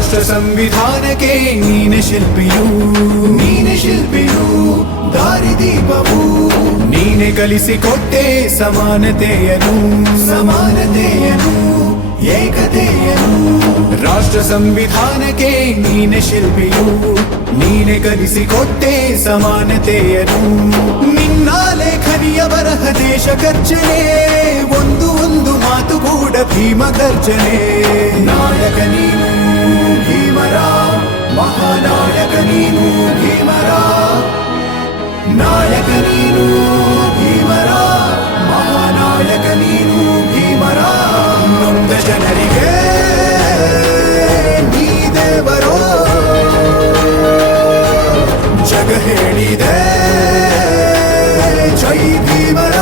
ರಾಷ್ಟ್ರ ಸಂವಿಧಾನಕ್ಕೆ ನೀನೆ ಶಿಲ್ಪಿಯು ದಾರಿದೀಪವು ನೀನೆ ಕಲಿಸಿಕೊಟ್ಟೆ ಸಮಾನತೆಯನು ಏಕತೆಯನು ರಾಷ್ಟ್ರ ಸಂವಿಧಾನಕ್ಕೆ ನೀನೆ ಶಿಲ್ಪಿಯು ನೀನೆ ಕಲಿಸಿಕೊಟ್ಟೆ ಸಮಾನತೆಯನು ನಿನ್ನ ಲೇಖನಿಯ ಬರಹ ದೇಶ ಗರ್ಜನೆ ಒಂದು ಮಾತು ಕೂಡ ಭೀಮ ಗರ್ಜನೆ ನಾಯಕ ನೀನು ಭೀಮರ ಮಹಾನಾಯಕ ನೀನು ಭೀಮರ ನಾಯಕ ನೀನು ಭೀಮರ ಮಹಾನಾಯಕ ನೀನು ಭೀಮರ ನೊಂದ ಜನರಿಗೆ ನೀ ದೇವರೋ ಜಗ ಹೇಳಿದೆ ಜೈ ಭೀಮರ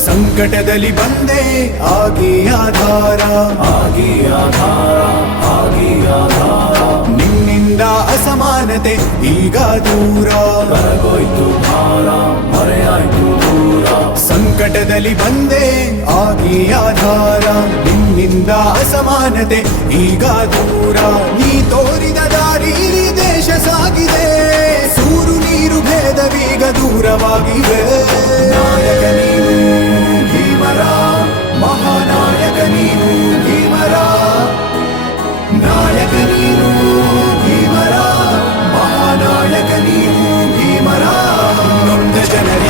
ಸಂಕಟದಲ್ಲಿ ಬಂದೆ ಆಗಿ ಆಧಾರ ನಿನ್ನಿಂದ ಅಸಮಾನತೆ ಈಗ ದೂರ ಕರಗೋಯ್ತು ಭಾರ ಮರೆಯಾಯ್ತು ದೂರ ಸಂಕಟದಲ್ಲಿ ಬಂದೆ ಆಗಿ ಆಧಾರ ನಿನ್ನಿಂದ ಅಸಮಾನತೆ ಈಗ ದೂರ ನೀ ತೋರಿದ ದಾರಿ ದೇಶ ಸಾಗಿದೆ ಸೂರು ನೀರು ಭೇದವೀಗ ದೂರವಾಗಿವೆ ನಾಯಕ ನೀನು ಭೀಮರ ಮಹಾನಾಯಕ ನೀನು ಭೀಮರ ನಾಯಕ ನೀನು ಭೀಮರ ಮಹಾನಾಯಕ ನೀನು ಭೀಮರ ನೊಂದ ಜನರಿಗೆ